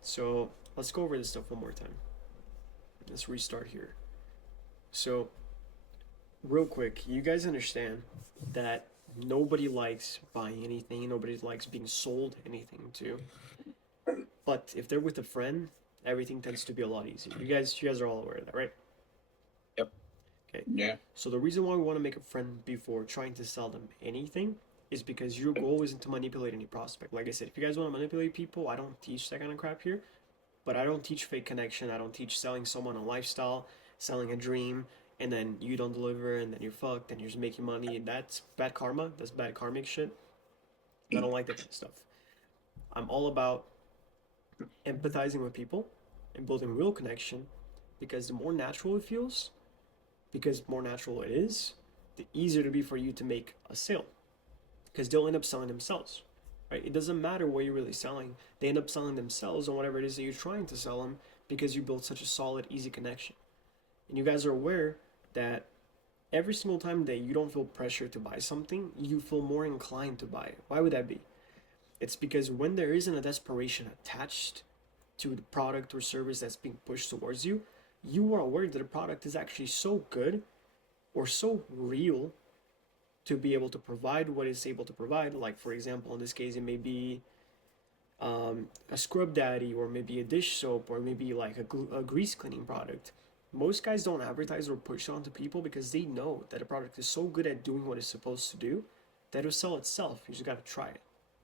So let's go over this stuff one more time. Let's restart here. So, real quick, you guys understand that nobody likes buying anything, nobody likes being sold anything to. But if they're with a friend, everything tends to be a lot easier. You guys are all aware of that, right? Yep. Okay. Yeah. So the reason why we want to make a friend before trying to sell them anything is because your goal isn't to manipulate any prospect. Like I said, if you guys want to manipulate people, I don't teach that kind of crap here. But I don't teach fake connection. I don't teach selling someone a lifestyle, selling a dream, and then you don't deliver, and then you're fucked, and you're just making money. And that's bad karma. That's bad karmic shit. I don't like that kind of stuff. I'm all about empathizing with people and building real connection because the more natural it feels, because the more natural it is, the easier it'll be for you to make a sale because they'll end up selling themselves. Right? It doesn't matter what you're really selling. They end up selling themselves on whatever it is that you're trying to sell them because you built such a solid, easy connection. And you guys are aware that every single time that you don't feel pressure to buy something, you feel more inclined to buy it. Why would that be? It's because when there isn't a desperation attached to the product or service that's being pushed towards you, you are aware that the product is actually so good or so real to be able to provide what it's able to provide. Like, for example, in this case, it may be a scrub daddy, or maybe a dish soap, or maybe like a grease cleaning product. Most guys don't advertise or push it onto people because they know that a product is so good at doing what it's supposed to do that it'll sell itself. You just gotta try it,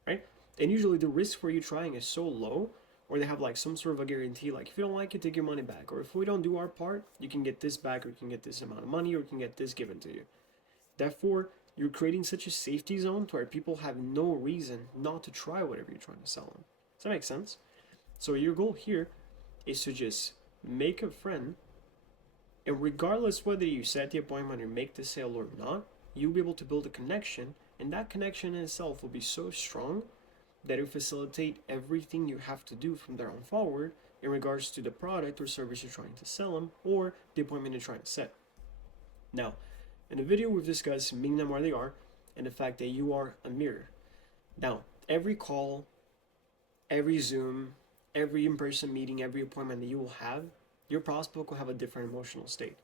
right? And usually the risk for you trying is so low, or they have like some sort of a guarantee, like if you don't like it, take your money back, or if we don't do our part, you can get this back, or you can get this amount of money, or you can get this given to you. Therefore, you're creating such a safety zone to where people have no reason not to try whatever you're trying to sell them. Does that make sense? So your goal here is to just make a friend, and regardless whether you set the appointment or make the sale or not, you'll be able to build a connection, and that connection in itself will be so strong that it will facilitate everything you have to do from there on forward in regards to the product or service you're trying to sell them or the appointment you're trying to set. Now, in the video, we've discussed meeting them where they are and the fact that you are a mirror. Now, every call, every Zoom, every in person meeting, every appointment that you will have, your prospect will have a different emotional state.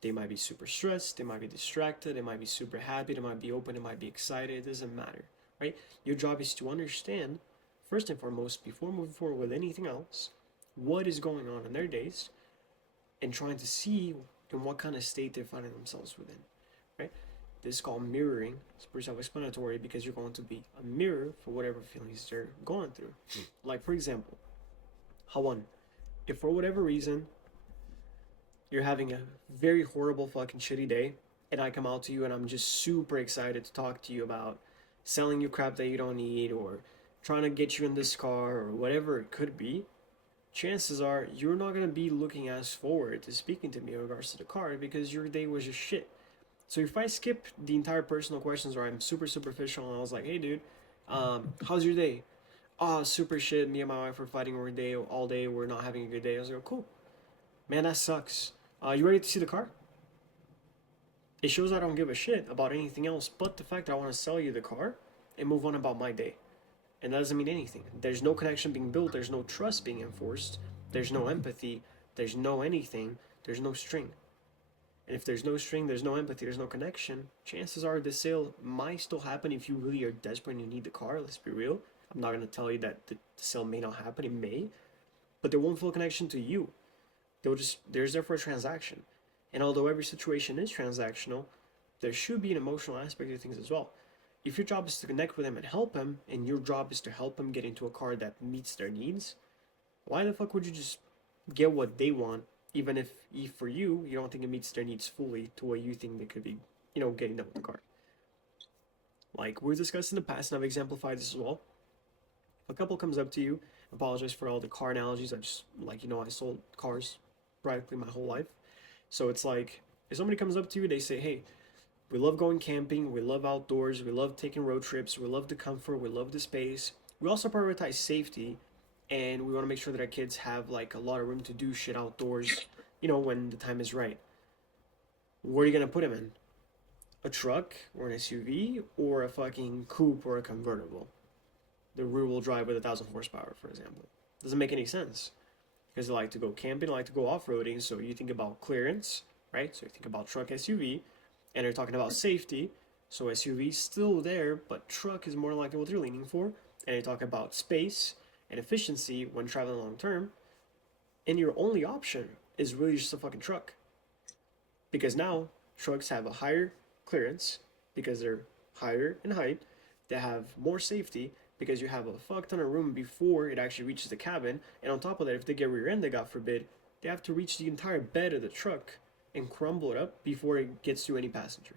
They might be super stressed, they might be distracted, they might be super happy, they might be open, they might be excited, it doesn't matter, right? Your job is to understand, first and foremost, before moving forward with anything else, what is going on in their days and trying to see in what kind of state they're finding themselves within, right? This is called mirroring. It's pretty self-explanatory because you're going to be a mirror for whatever feelings they're going through. Like, for example, Hawan, if for whatever reason you're having a very horrible fucking shitty day and I come out to you and I'm just super excited to talk to you about selling you crap that you don't need or trying to get you in this car or whatever it could be, chances are you're not going to be looking as forward to speaking to me in regards to the car because your day was just shit. So if I skip the entire personal questions or I'm super superficial and I was like, hey dude, how's your day? Oh, super shit. Me and my wife were fighting all day. We're not having a good day. I was like, cool. Man, that sucks. You ready to see the car? It shows I don't give a shit about anything else but the fact that I want to sell you the car and move on about my day. And that doesn't mean anything. There's no connection being built. There's no trust being enforced. There's no empathy. There's no anything. There's no string. And if there's no string, there's no empathy, there's no connection, chances are the sale might still happen if you really are desperate and you need the car. Let's be real. I'm not going to tell you that the sale may not happen. It may. But there won't feel a connection to you. There's there for a transaction. And although every situation is transactional, there should be an emotional aspect of things as well. If your job is to connect with them and help them, and your job is to help them get into a car that meets their needs, why the fuck would you just get what they want, even if for you don't think it meets their needs fully to what you think they could be, getting done with the car? Like we've discussed in the past, and I've exemplified this as well. If a couple comes up to you, apologize for all the car analogies. I just I sold cars practically my whole life. So it's like if somebody comes up to you, they say, hey, we love going camping, we love outdoors, we love taking road trips, we love the comfort, we love the space. We also prioritize safety, and we want to make sure that our kids have like a lot of room to do shit outdoors, when the time is right. Where are you gonna put them in? A truck or an SUV or a fucking coupe or a convertible? The rear wheel drive with 1,000 horsepower, for example. Doesn't make any sense because they like to go camping, they like to go off-roading. So you think about clearance, right? So you think about truck SUV, and they're talking about safety. So SUV is still there, but truck is more likely what they're leaning for. And they talk about space and efficiency when traveling long term. And your only option is really just a fucking truck. Because now trucks have a higher clearance because they're higher in height. They have more safety because you have a fuck ton of room before it actually reaches the cabin. And on top of that, if they get rear-ended, God forbid, they have to reach the entire bed of the truck and crumble it up before it gets to any passenger,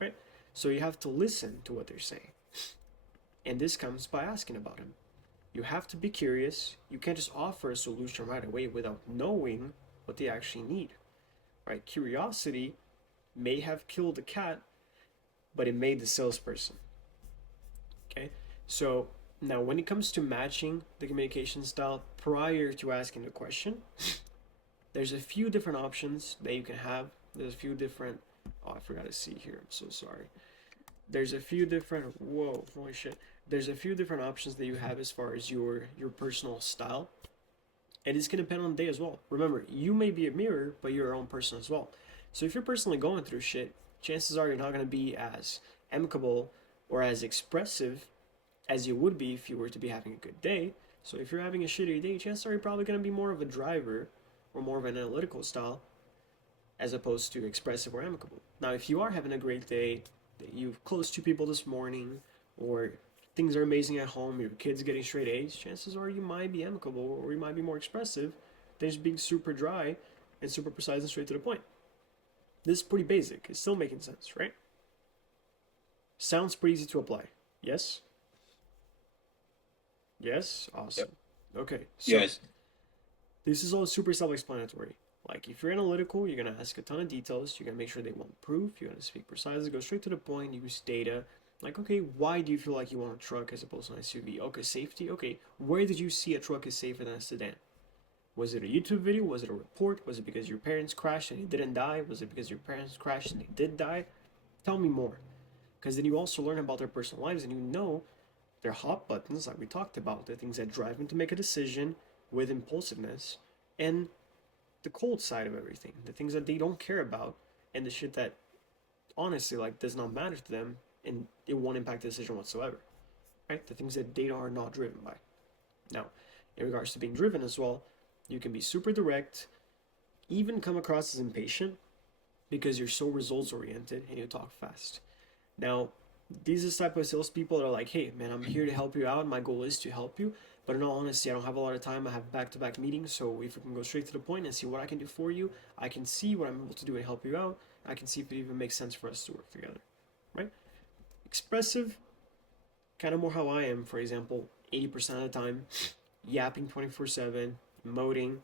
right? So you have to listen to what they're saying. And this comes by asking about them. You have to be curious. You can't just offer a solution right away without knowing what they actually need, right? Curiosity may have killed the cat, but it made the salesperson. Okay, so now when it comes to matching the communication style prior to asking the question, there's a few different options that you can have. There's a few different. Oh, I forgot to see here. I'm so sorry. There's a few different. Whoa, holy shit. There's a few different options that you have as far as your personal style, and it's gonna depend on the day as well. Remember, you may be a mirror, but you're your own person as well. So if you're personally going through shit, chances are you're not gonna be as amicable or as expressive as you would be if you were to be having a good day. So if you're having a shitty day, chances are you're probably gonna be more of a driver or more of an analytical style as opposed to expressive or amicable. Now, if you are having a great day, that you've closed 2 people this morning, or things are amazing at home, your kid's getting straight A's, chances are you might be amicable or you might be more expressive than just being super dry and super precise and straight to the point. This is pretty basic. It's still making sense, right? Sounds pretty easy to apply. Yes? Yes? Awesome. Yep. Okay. So yes. This is all super self-explanatory. Like, if you're analytical, you're going to ask a ton of details. You're going to make sure they want proof. You're going to speak precisely, go straight to the point, use data. Like, okay, why do you feel like you want a truck as opposed to an SUV? Okay, safety. Okay, where did you see a truck is safer than a sedan? Was it a YouTube video? Was it a report? Was it because your parents crashed and they didn't die? Was it because your parents crashed and they did die? Tell me more. Because then you also learn about their personal lives and you know their hot buttons, like we talked about, the things that drive them to make a decision with impulsiveness, and the cold side of everything, the things that they don't care about, and the shit that honestly like does not matter to them and it won't impact the decision whatsoever, right? The things that they are not driven by. Now, in regards to being driven as well, you can be super direct, even come across as impatient because you're so results oriented and you talk fast. Now, these are the type of salespeople that are like, hey man, I'm here to help you out, my goal is to help you, but in all honesty, I don't have a lot of time. I have back-to-back meetings, so if we can go straight to the point and see what I can do for you, I can see what I'm able to do and help you out. I can see if it even makes sense for us to work together, right? Expressive, kind of more how I am, for example, 80% of the time, yapping 24/7, emoting.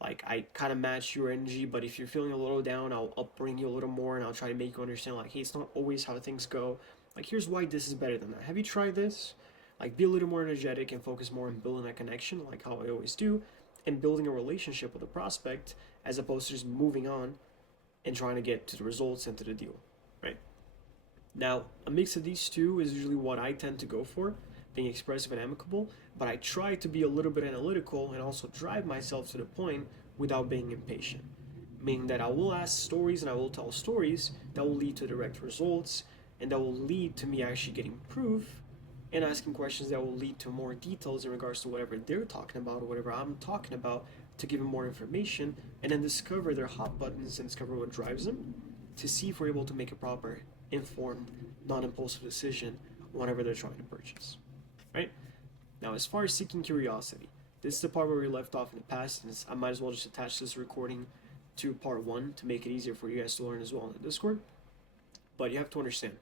Like, I kind of match your energy, but if you're feeling a little down, I'll upbring you a little more and I'll try to make you understand, like, hey, it's not always how things go. Like, here's why this is better than that. Have you tried this? Like, be a little more energetic and focus more on building that connection, like how I always do, and building a relationship with a prospect as opposed to just moving on and trying to get to the results and to the deal, right? Now, a mix of these two is usually what I tend to go for, being expressive and amicable, but I try to be a little bit analytical and also drive myself to the point without being impatient. Meaning that I will ask stories and I will tell stories that will lead to direct results and that will lead to me actually getting proof and asking questions that will lead to more details in regards to whatever they're talking about or whatever I'm talking about to give them more information and then discover their hot buttons and discover what drives them to see if we're able to make a proper, informed, non-impulsive decision whenever they're trying to purchase, right? Now, as far as seeking curiosity, this is the part where we left off in the past, and I might as well just attach this recording to part 1 to make it easier for you guys to learn as well in the Discord. But you have to understand,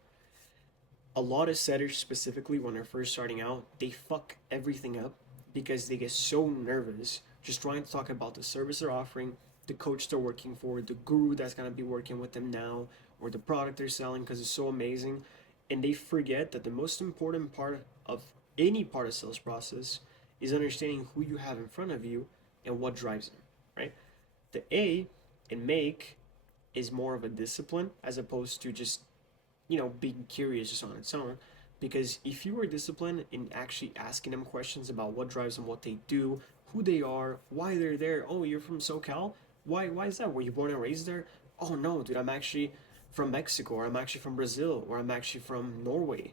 a lot of setters specifically when they're first starting out, they fuck everything up because they get so nervous just trying to talk about the service they're offering, the coach they're working for, the guru that's going to be working with them now, or the product they're selling because it's so amazing. And they forget that the most important part of any part of sales process is understanding who you have in front of you and what drives them, right? The A in make is more of a discipline as opposed to just, being curious just on its own. Because if you were disciplined in actually asking them questions about what drives them, what they do, who they are, why they're there. Oh, you're from SoCal? Why is that? Were you born and raised there? Oh no, dude, I'm actually from Mexico, or I'm actually from Brazil, or I'm actually from Norway.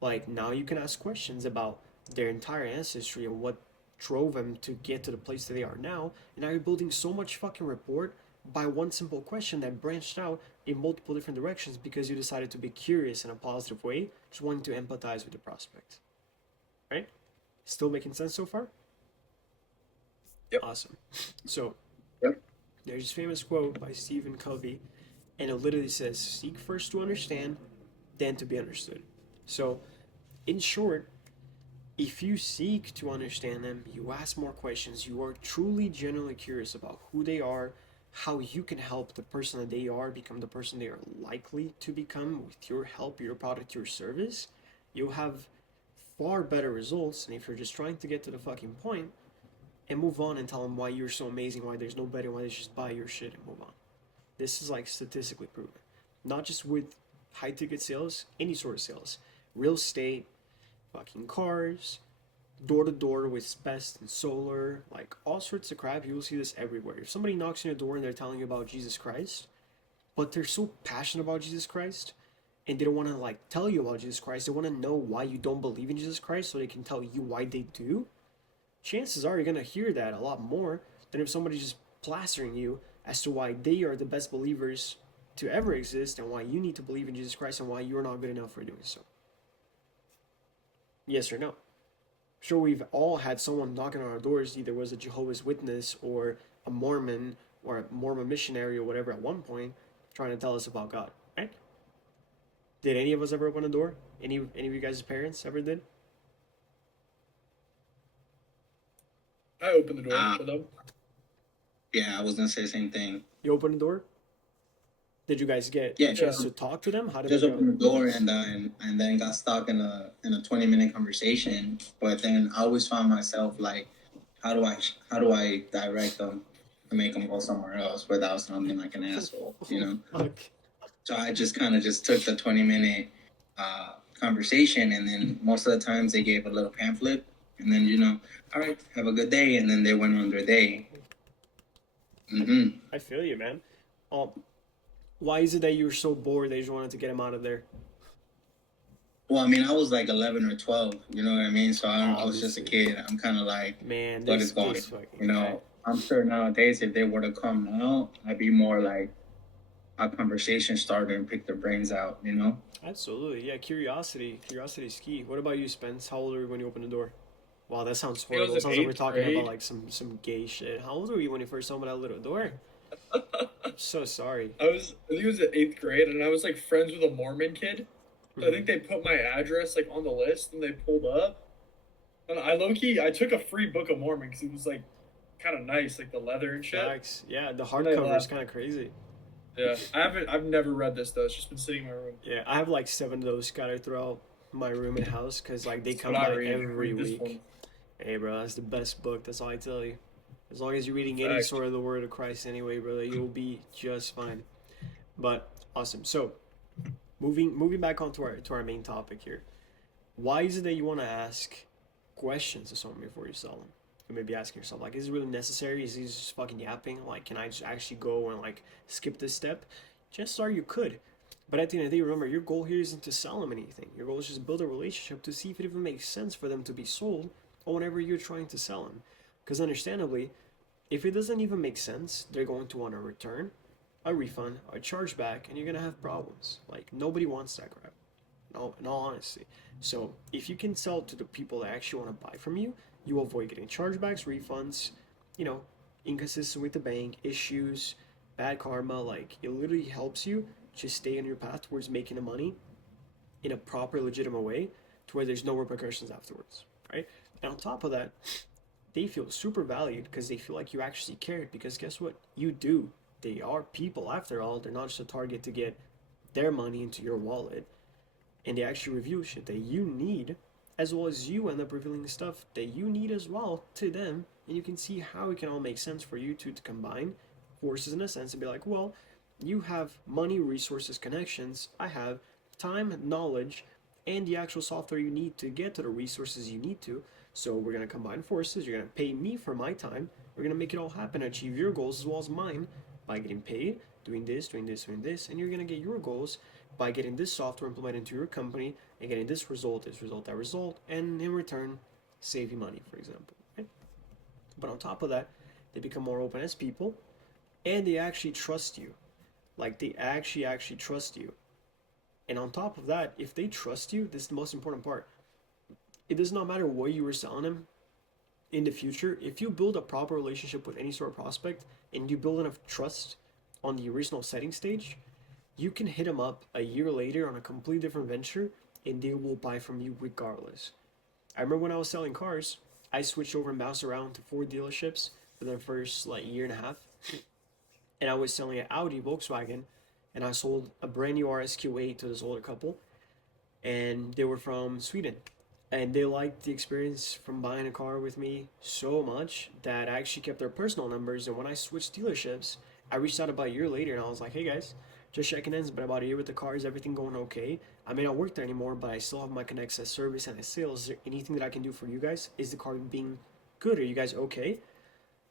Like now you can ask questions about their entire ancestry and what drove them to get to the place that they are now. And now you're building so much fucking rapport by one simple question that branched out in multiple different directions because you decided to be curious in a positive way, just wanting to empathize with the prospect. Right? Still making sense so far? Yep. Awesome. So Yep. there's this famous quote by Stephen Covey, and it literally says, "Seek first to understand, then to be understood." So, in short, if you seek to understand them, you ask more questions, you are truly genuinely curious about who they are, how you can help the person that they are become the person they are likely to become with your help, your product, your service, you'll have far better results than if you're just trying to get to the fucking point and move on and tell them why you're so amazing, why there's no better, why they should just buy your shit and move on. This is like statistically proven. Not just with high ticket sales, any sort of sales. Real estate, fucking cars, door to door with best and solar, like all sorts of crap. You will see this everywhere. If somebody knocks on your door and they're telling you about Jesus Christ, but they're so passionate about Jesus Christ and they don't want to like tell you about Jesus Christ, they want to know why you don't believe in Jesus Christ so they can tell you why they do, chances are you're going to hear that a lot more than if somebody's just plastering you as to why they are the best believers to ever exist and why you need to believe in Jesus Christ and why you're not good enough for doing so. Yes or no? Sure, we've all had someone knocking on our doors, either was a Jehovah's Witness or a Mormon or a Mormon missionary or whatever at one point, trying to tell us about God, right? Did any of us ever open a door? Any of you guys' parents ever did? I opened the door Uh, for them. Yeah, I was gonna say the same thing. You opened the door? Did you guys get Yeah, a chance to talk to them? How did just it go? opened the door and then got stuck in a 20-minute conversation. But then I always found myself like, how do I direct them to make them go somewhere else without sounding like an asshole, you know? Fuck. So I just kind of just took the 20-minute conversation, and then most of the times they gave a little pamphlet, and then all right, have a good day, and then they went on their day. I feel you, man. Why is it that you were so bored that you just wanted to get him out of there? Well, I mean, I was like 11 or 12, you know what I mean? So I was just a kid. I'm kind of like, Man, what is going on? I'm sure nowadays, if they were to come now, I'd be more like a conversation starter and pick their brains out, you know? Absolutely, yeah. Curiosity is key. What about you, Spence? How old were you when you opened the door? Wow, that sounds I was horrible. in Sounds like we're 8th talking grade. about like some gay shit. How old were you when you first opened that little door? I'm so sorry. I think it was in 8th grade, and I was like friends with a Mormon kid. So I think they put my address like on the list, and they pulled up. And I low key, I took a free Book of Mormon because it was like kind of nice, like the leather and shit. Facts. Yeah, the I hardcover is laughed. kind of crazy. Yeah, I've never read this though. It's just been sitting in my room. Yeah, I have like 7 of those scattered throughout my room and house because like they That's come what I like read. every Read this week. one. Hey, bro, that's the best book. That's all I tell you. As long as you're reading any Fact. sort of the Word of Christ, anyway, brother, you'll be just fine. But awesome. So, moving back on to our main topic here. Why is it that you want to ask questions to someone before you sell them? You may be asking yourself, like, is it really necessary? Is he just fucking yapping? Like, can I just actually go and like skip this step? Chances are you could. But at the end of the day, remember, your goal here isn't to sell them anything. Your goal is just build a relationship to see if it even makes sense for them to be sold or whenever you're trying to sell them. Because understandably, if it doesn't even make sense, they're going to want a return, a refund, a chargeback, and you're gonna have problems. Like nobody wants that crap. No, in all honesty. So if you can sell to the people that actually want to buy from you, you avoid getting chargebacks, refunds, you know, inconsistent with the bank, issues, bad karma. Like it literally helps you just stay on your path towards making the money in a proper, legitimate way to where there's no repercussions afterwards, right? And on top of that, they feel super valued because they feel like you actually cared. Because guess what? You do. They are people after all. They're not just a target to get their money into your wallet. And they actually review shit that you need, as well as you end up revealing stuff that you need as well to them. And you can see how it can all make sense for you two to combine forces in a sense and be like, well, you have money, resources, connections. I have time, knowledge, and the actual software you need to get to the resources you need to. So we're gonna combine forces. You're gonna pay me for my time. We're gonna make it all happen, achieve your goals as well as mine by getting paid, doing this, doing this, doing this, and you're gonna get your goals by getting this software implemented into your company and getting this result, that result, and in return, save you money, for example. Right? But on top of that, they become more open as people, and they actually trust you. Like they actually trust you. And on top of that, if they trust you, this is the most important part. It does not matter what you were selling them in the future. If you build a proper relationship with any sort of prospect and you build enough trust on the original setting stage, you can hit them up a year later on a completely different venture and they will buy from you regardless. I remember when I was selling cars, I switched over and bounced around to 4 dealerships within the first like year and a half. And I was selling an Audi, Volkswagen, and I sold a brand new RSQ8 to this older couple, and they were from Sweden. And they liked the experience from buying a car with me so much that I actually kept their personal numbers. And when I switched dealerships, I reached out about a year later and I was like, hey guys, just checking in. It's been about a year with the car. Is everything going okay? I may not work there anymore, but I still have my connects as service and as sales. Is there anything that I can do for you guys? Is the car being good? Are you guys okay?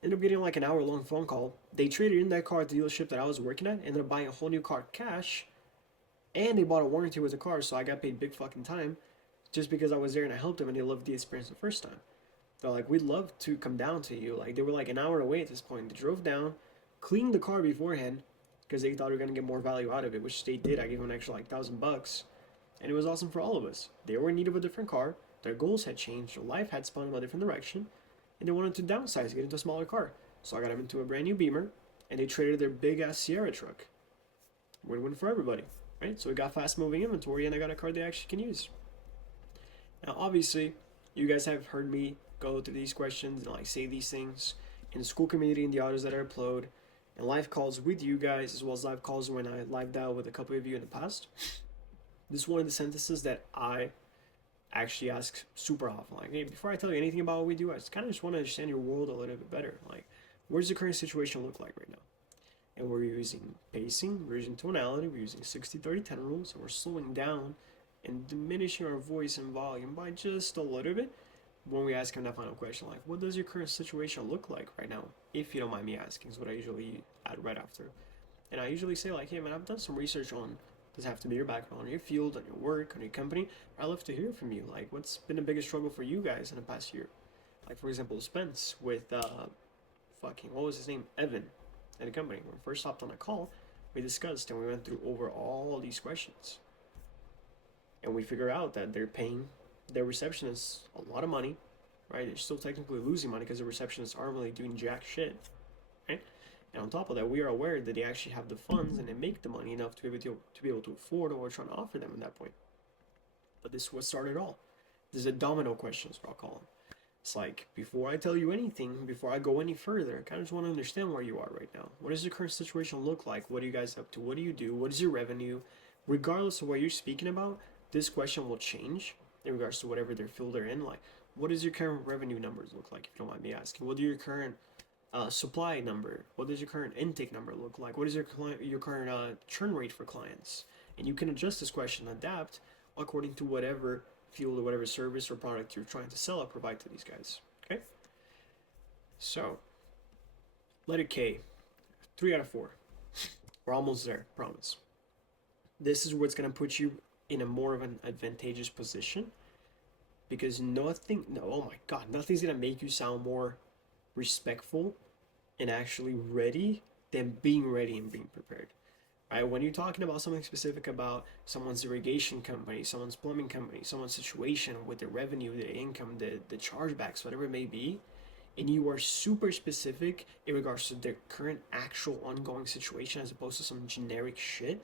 Ended up getting like an hour-long phone call. They traded in that car at the dealership that I was working at, ended up buying a whole new car cash, and they bought a warranty with the car, so I got paid big fucking time just because I was there and I helped them and they loved the experience the first time. They're like, we'd love to come down to you. Like, they were like an hour away at this point. They drove down, cleaned the car beforehand because they thought we were going to get more value out of it, which they did. I gave them an extra like $1,000, and it was awesome for all of us. They were in need of a different car. Their goals had changed. Their life had spun in a different direction, and they wanted to downsize, get into a smaller car. So I got them into a brand new Beamer, and they traded their big ass Sierra truck. Win-win for everybody, right? So we got fast moving inventory, and I got a car they actually can use. Now, obviously, you guys have heard me go through these questions and like say these things in the school community, in the audios that I upload, and live calls with you guys, as well as live calls when I live dial with a couple of you in the past. This is one of the sentences that I actually ask super often. Like, hey, before I tell you anything about what we do, I just kind of just want to understand your world a little bit better. Like, what does the current situation look like right now? And we're using pacing, we're using tonality, we're using 60-30-10 rules, and we're slowing down and diminishing our voice and volume by just a little bit when we ask him that final question, like, what does your current situation look like right now? If you don't mind me asking, is what I usually add right after. And I usually say, like, hey man, I've done some research on, does it have to be your background, on your field, on your work, on your company? I'd love to hear from you. Like, what's been the biggest struggle for you guys in the past year? Like, for example, Spence with, what was his name? Evan at the company. When we first hopped on a call, we discussed and we went through over all these questions. And we figure out that they're paying their receptionists a lot of money, right? They're still technically losing money because the receptionists aren't really doing jack shit, right? And on top of that, we are aware that they actually have the funds and they make the money enough to be able to afford what we're trying to offer them at that point. But this is what started it all. This is a domino question, is what I'll call them. It's like, before I tell you anything, before I go any further, I kind of just want to understand where you are right now. What does your current situation look like? What are you guys up to? What do you do? What is your revenue? Regardless of what you're speaking about, this question will change in regards to whatever their field they're in. Like, what does your current revenue numbers look like, if you don't mind me asking? What do your current supply number? What does your current intake number look like? What is your current churn rate for clients? And you can adjust this question, adapt according to whatever field or whatever service or product you're trying to sell or provide to these guys. Okay? So, letter K, 3 out of 4. We're almost there, promise. This is what's going to put you in a more of an advantageous position, because nothing's going to make you sound more respectful and actually ready than being ready and being prepared. Right? When you're talking about something specific about someone's irrigation company, someone's plumbing company, someone's situation with their revenue, their income, the chargebacks, whatever it may be, and you are super specific in regards to their current actual ongoing situation as opposed to some generic shit,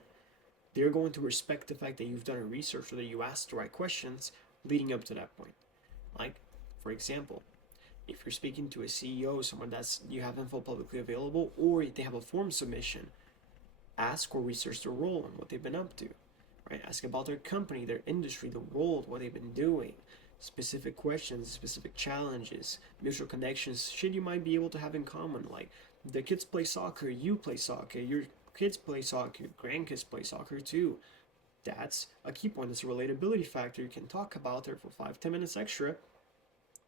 they're going to respect the fact that you've done a research or that you asked the right questions leading up to that point. Like, for example, if you're speaking to a CEO, someone that's you have info publicly available, or they have a form submission, ask or research their role and what they've been up to. Right? Ask about their company, their industry, the role, what they've been doing, specific questions, specific challenges, mutual connections, shit you might be able to have in common. Like, the kids play soccer, you play soccer, your kids play soccer, your grandkids play soccer too. That's a key point. It's a relatability factor you can talk about there for 5-10 minutes extra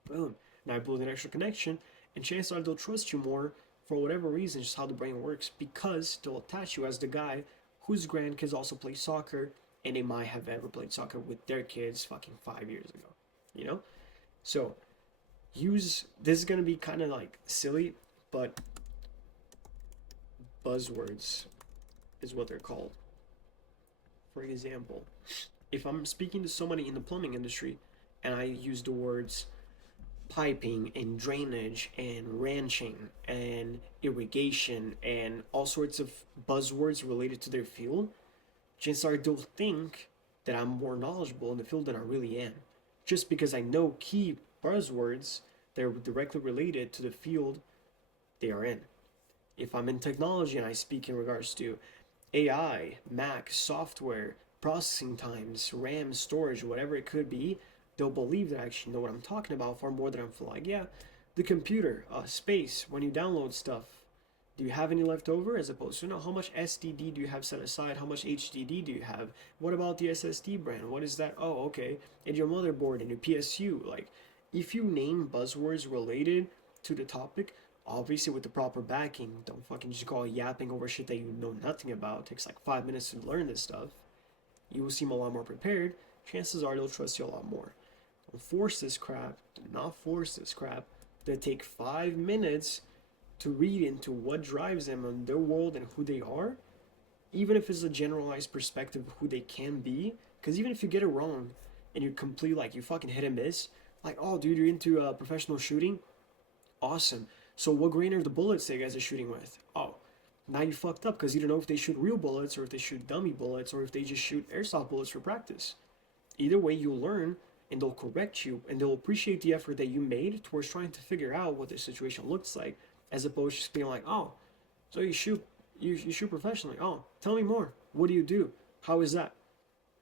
Boom. Now I build an extra connection, and chances are they'll trust you more for whatever reason, just how the brain works, because they'll attach you as the guy whose grandkids also play soccer, and they might have ever played soccer with their kids fucking 5 years ago. You know? So use this is gonna be kind of like silly, but buzzwords is what they're called. For example, if I'm speaking to somebody in the plumbing industry and I use the words piping and drainage and ranching and irrigation and all sorts of buzzwords related to their field, chances are they'll think that I'm more knowledgeable in the field than I really am. Just because I know key buzzwords that are directly related to the field they are in. If I'm in technology and I speak in regards to AI, Mac, software, processing times, RAM, storage, whatever it could be, they'll believe that I actually know what I'm talking about far more than I'm like, yeah, the computer, space, when you download stuff, do you have any left over? As opposed to, how much SDD do you have set aside? How much HDD do you have? What about the SSD brand? What is that? Oh, okay. And your motherboard and your PSU. Like, if you name buzzwords related to the topic, obviously with the proper backing, don't fucking just go yapping over shit that you know nothing about. It takes like 5 minutes to learn this stuff. You will seem a lot more prepared. Chances are they'll trust you a lot more. Don't force this crap. Do not force this crap. They take 5 minutes to read into what drives them on their world and who they are, even if it's a generalized perspective of who they can be. Because even if you get it wrong and you complete, like, you fucking hit and miss, like, oh, dude, you're into professional shooting? Awesome. So what grain are the bullets that you guys are shooting with? Oh, now you fucked up because you don't know if they shoot real bullets or if they shoot dummy bullets or if they just shoot airsoft bullets for practice. Either way, you'll learn and they'll correct you and they'll appreciate the effort that you made towards trying to figure out what the situation looks like, as opposed to just being like, oh, so you shoot professionally. Oh, tell me more. What do you do? How is that?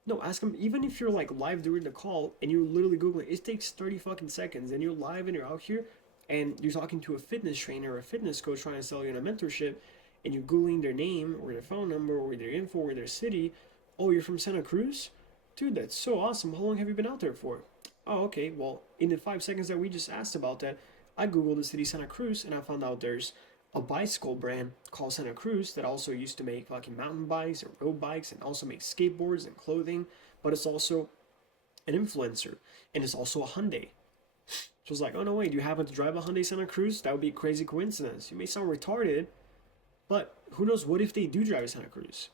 No, ask them. Even if you're like live during the call and you're literally googling, it takes 30 fucking seconds, and you're live and you're out here, and you're talking to a fitness trainer or a fitness coach trying to sell you a mentorship, and you're googling their name or their phone number or their info or their city. Oh, you're from Santa Cruz, dude. That's so awesome. How long have you been out there for? Oh, okay. Well, in the 5 seconds that we just asked about that, I googled the city Santa Cruz and I found out there's a bicycle brand called Santa Cruz that also used to make fucking mountain bikes or road bikes and also makes skateboards and clothing, but it's also an influencer and it's also a Hyundai. So it's like, oh no way, do you happen to drive a Hyundai Santa Cruz? That would be a crazy coincidence. You may sound retarded, but who knows? What if they do drive a Santa Cruz?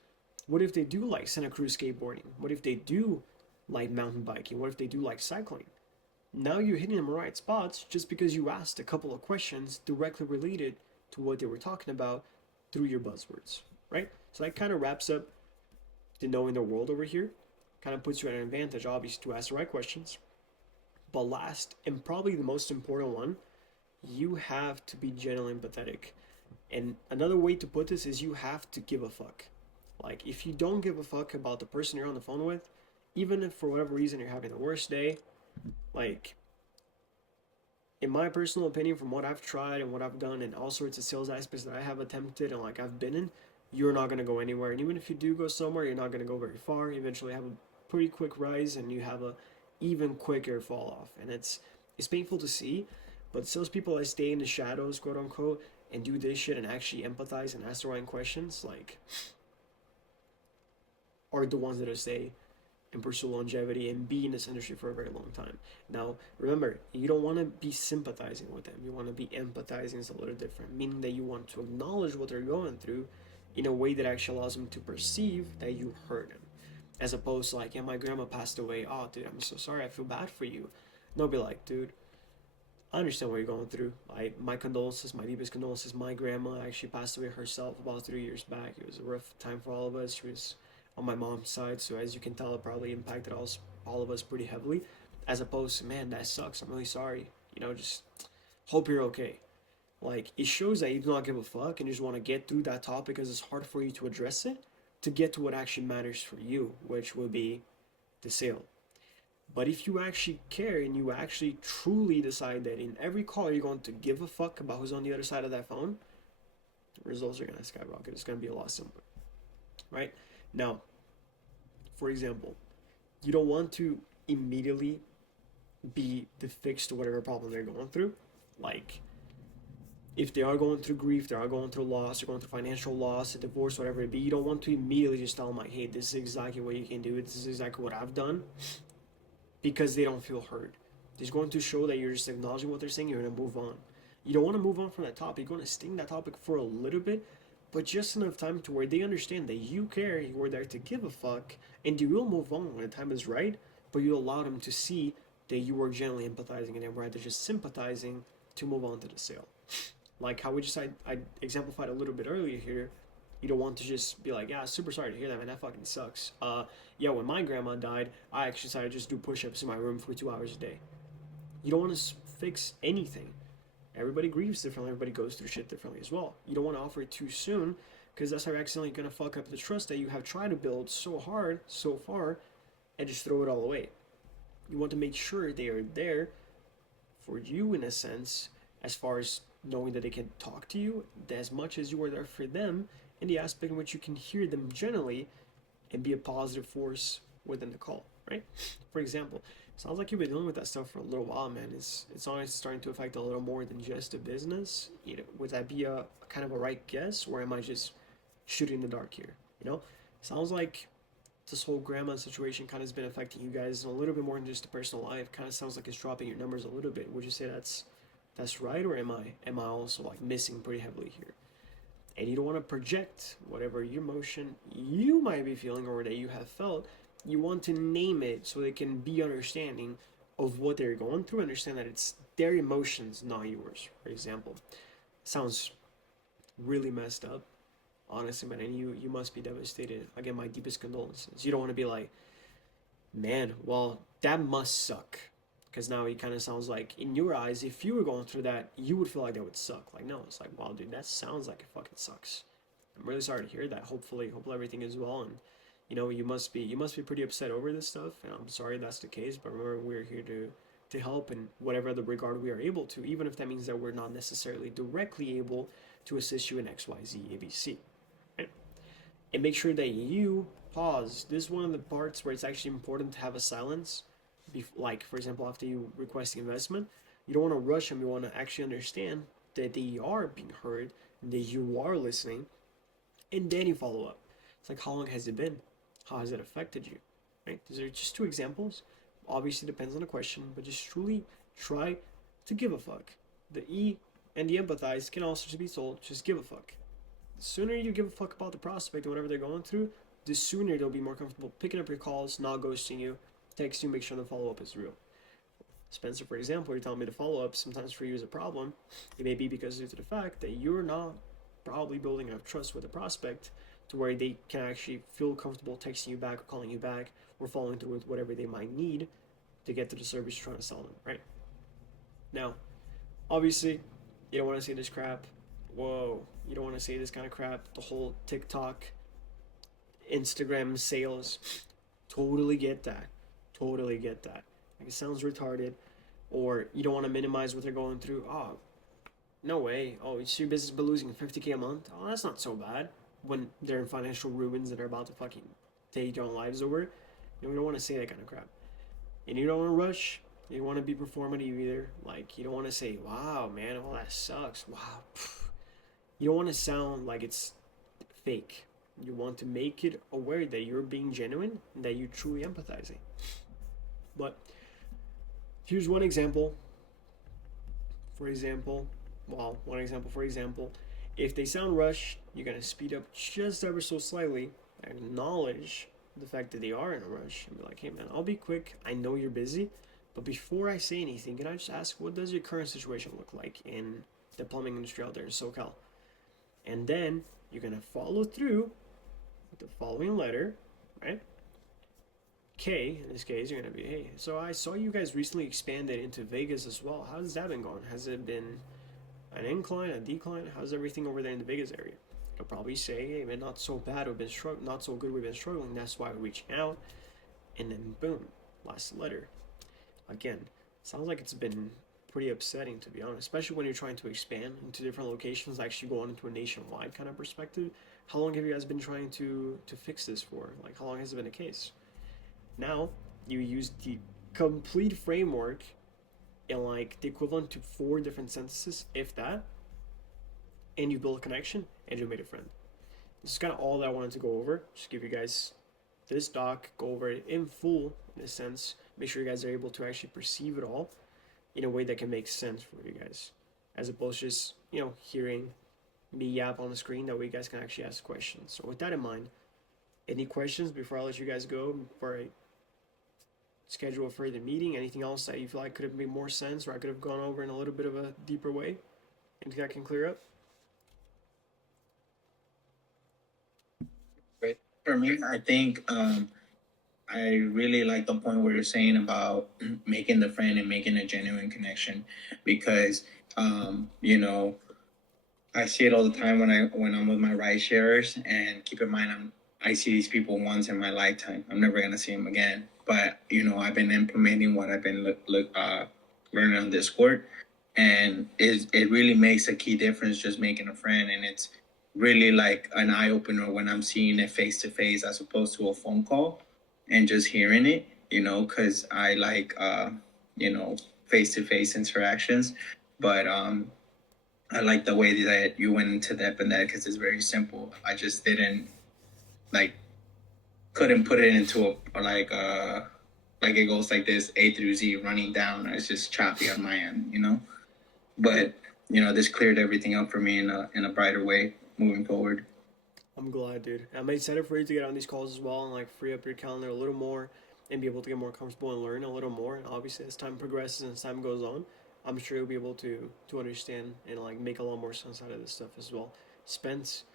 What if they do like Santa Cruz skateboarding? What if they do like mountain biking? What if they do like cycling? Now you're hitting them right spots just because you asked a couple of questions directly related to what they were talking about through your buzzwords, right? So that kind of wraps up the knowing the world over here. Kind of puts you at an advantage, obviously, to ask the right questions. But last, and probably the most important one, you have to be genuinely empathetic. And another way to put this is you have to give a fuck. Like, if you don't give a fuck about the person you're on the phone with, even if for whatever reason you're having the worst day, like, in my personal opinion, from what I've tried and what I've done and all sorts of sales aspects that I have attempted and like I've been in, you're not gonna go anywhere. And even if you do go somewhere, you're not gonna go very far. You eventually have a pretty quick rise and you have a even quicker fall off. And it's painful to see, but salespeople that stay in the shadows, quote unquote, and do this shit and actually empathize and ask the right questions, like, are the ones that stay and pursue longevity and be in this industry for a very long time. Now, remember, you don't want to be sympathizing with them. You want to be empathizing. It's a little different, meaning that you want to acknowledge what they're going through in a way that actually allows them to perceive that you hurt them. As opposed to like, yeah, my grandma passed away. Oh, dude, I'm so sorry. I feel bad for you. No, be like, dude, I understand what you're going through. My condolences, my deepest condolences. My grandma actually passed away herself about 3 years back. It was a rough time for all of us. She was on my mom's side, so as you can tell, it probably impacted all of us pretty heavily. As opposed to, man, that sucks. I'm really sorry. Just hope you're okay. Like, it shows that you do not give a fuck and you just want to get through that topic because it's hard for you to address it to get to what actually matters for you, which will be the sale. But if you actually care and you actually truly decide that in every call you're going to give a fuck about who's on the other side of that phone, the results are going to skyrocket. It's going to be a lot simpler, right? Now, for example, you don't want to immediately be the fix to whatever problem they're going through. Like, if they are going through grief, they are going through loss, they're going through financial loss, a divorce, whatever it be, you don't want to immediately just tell them like, hey, this is exactly what you can do. This is exactly what I've done, because they don't feel heard. It's going to show that you're just acknowledging what they're saying. You're gonna move on. You don't want to move on from that topic. You're going to sting that topic for a little bit, but just enough time to where they understand that you care, you are there to give a fuck, and you will move on when the time is right. But you allow them to see that you are genuinely empathizing and rather just sympathizing to move on to the sale. Like how I exemplified a little bit earlier here. You don't want to just be like, yeah, super sorry to hear that, man. That fucking sucks. Yeah, when my grandma died, I actually decided to just do push-ups in my room for 2 hours a day. You don't want to fix anything. Everybody grieves differently. Everybody goes through shit differently as well. You don't want to offer it too soon, because that's how you're accidentally gonna fuck up the trust that you have tried to build so hard, so far, and just throw it all away. You want to make sure they are there for you in a sense, as far as knowing that they can talk to you as much as you are there for them, in the aspect in which you can hear them generally and be a positive force within the call, right? For example, sounds like you've been dealing with that stuff for a little while, man. It's honestly starting to affect a little more than just a business. You know, would that be a kind of a right guess, or am I just shooting in the dark here? You know, sounds like this whole grandma situation kind of has been affecting you guys a little bit more than just the personal life. Kind of sounds like it's dropping your numbers a little bit. Would you say that's right, or am I also like missing pretty heavily here? And you don't want to project whatever emotion you might be feeling or that you have felt. You want to name it so they can be understanding of what they're going through, understand that it's their emotions, not yours. For example, sounds really messed up, honestly, man, and you must be devastated. Again, my deepest condolences. You don't want to be like, man, well, that must suck. Because now it kind of sounds like, in your eyes, if you were going through that, you would feel like that would suck. Like, no, it's like, wow, dude, that sounds like it fucking sucks. I'm really sorry to hear that. Hopefully everything is well, and you must be pretty upset over this stuff. And I'm sorry that's the case, but remember, we're here to help in whatever other regard we are able to, even if that means that we're not necessarily directly able to assist you in X, Y, Z, A, B, C. Right? And make sure that you pause. This is one of the parts where it's actually important to have a silence. Like, for example, after you request the investment, you don't want to rush them. You want to actually understand that they are being heard, that you are listening, and then you follow up. It's like, how long has it been? How has it affected you? Right? These are just two examples. Obviously, depends on the question, but just truly try to give a fuck. The E and the empathize can also be told, just give a fuck. The sooner you give a fuck about the prospect or whatever they're going through, the sooner they'll be more comfortable picking up your calls, not ghosting you, text you, make sure the follow-up is real. Spencer, for example, you're telling me the follow-up sometimes for you is a problem. It may be because due to the fact that you're not probably building enough trust with the prospect to where they can actually feel comfortable texting you back or calling you back or following through with whatever they might need to get to the service you're trying to sell them, right? Now, obviously, you don't want to say this crap. Whoa, you don't want to say this kind of crap. The whole TikTok, Instagram sales. Totally get that. Totally get that. Like, it sounds retarded, or you don't want to minimize what they're going through. Oh, no way. Oh, it's your business been losing 50K a month. Oh, that's not so bad. When they're in financial ruins and they're about to fucking take their own lives over, you don't want to say that kind of crap. And you don't want to rush. You don't want to be performative either. Like, you don't want to say, "Wow, man, oh that sucks." Wow. You don't want to sound like it's fake. You want to make it aware that you're being genuine and that you're truly empathizing. But here's one example. For example, if they sound rushed, you're going to speed up just ever so slightly, acknowledge the fact that they are in a rush, and be like, hey man, I'll be quick. I know you're busy, but before I say anything, can I just ask, what does your current situation look like in the plumbing industry out there in SoCal? And then you're going to follow through with the following letter, right? K, in this case, you're going to be, hey, so I saw you guys recently expanded into Vegas as well. How's that been going? Has it been an incline, a decline? How's everything over there in the Vegas area? You'll probably say, hey, man, not so bad. We've been not so good. We've been struggling. That's why we're reaching out. And then, boom, last letter. Again, sounds like it's been pretty upsetting, to be honest, especially when you're trying to expand into different locations, actually going into a nationwide kind of perspective. How long have you guys been trying to fix this for? Like, how long has it been the case? Now, you use the complete framework in like the equivalent to 4 different sentences, if that, and you build a connection and you made a friend. This is kind of all that I wanted to go over. Just give you guys this doc, go over it in full in a sense. Make sure you guys are able to actually perceive it all in a way that can make sense for you guys, as opposed to just hearing me yap on the screen. That way you guys can actually ask questions. So with that in mind, any questions before I let you guys go? Before I schedule a further meeting? Anything else that you feel like could have made more sense, or I could have gone over in a little bit of a deeper way? Anything I can clear up? For me, I think I really like the point where you're saying about making the friend and making a genuine connection, because I see it all the time when I'm with my ride sharers, and keep in mind I see these people once in my lifetime. I'm never gonna see them again. But I've been implementing what I've been learning on Discord, and it really makes a key difference just making a friend, and it's really like an eye opener when I'm seeing it face to face as opposed to a phone call and just hearing it. Because I like face to face interactions, but I like the way that you went into depth in that, because it's very simple. I just didn't like couldn't put it into like it goes like this A through Z running down. It's just choppy on my end. But this cleared everything up for me in a brighter way moving forward. I'm glad, dude. I'm excited for you to get on these calls as well and like free up your calendar a little more and be able to get more comfortable and learn a little more. And obviously, as time progresses and as time goes on, I'm sure you'll be able to understand and like make a lot more sense out of this stuff as well. Spence,